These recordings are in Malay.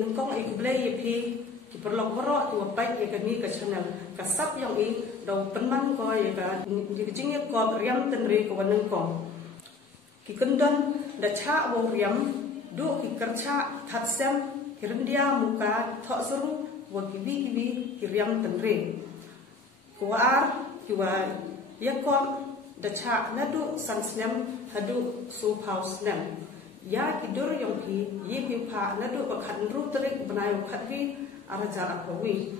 nengkong ikublay pi kiperlok berok tua baik ya kami ke channel kasap yang dau penman ko ya ka jingnya ko riam tenri ko nengkong ki kendon da cha wo riam du ki kercha thatsam kirendia muka thok seru wo kibi ki riam tenri ko ar kiwa ya ko da cha nadu sansnem hadu su paus nem ya kidur yang pi ye pi pha nadu ko khan ru trik banai khati arajar apawi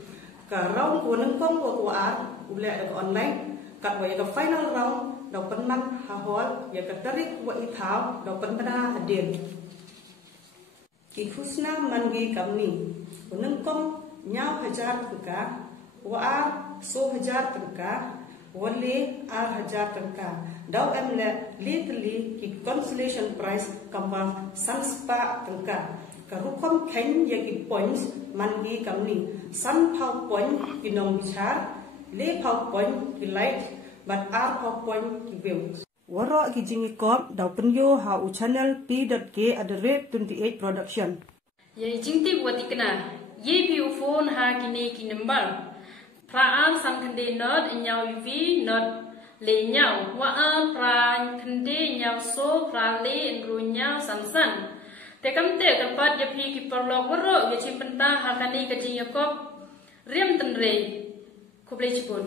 ka round ko nengkong ko ar ule online kat wa ya final round dau penman hahol ya ka tarik wa ithau dau penbana hadin ki khusna mangi kamni nengkong nyau hajar tengka wa ar so hajar tengka wali ar hajar tengka dau emle litli ki consolation prize kambal sanspa tengka karukom ken ya ki points mangi kamni san pau point ki nong bichar le pau point ki light but ar pau point ki view waro ki jingi kop dau penyo ha u channel p.k@28 production ye jingti buat ikna ye pi phone ha kini ki number praan san khande not nyau vi not le nyau wa an pran khande nyau so pra le ngru nyau san san te kam te kan pat ye pi ki perlok waro ye chim penta ha kani ka jing yakop riam tan re kublai chipun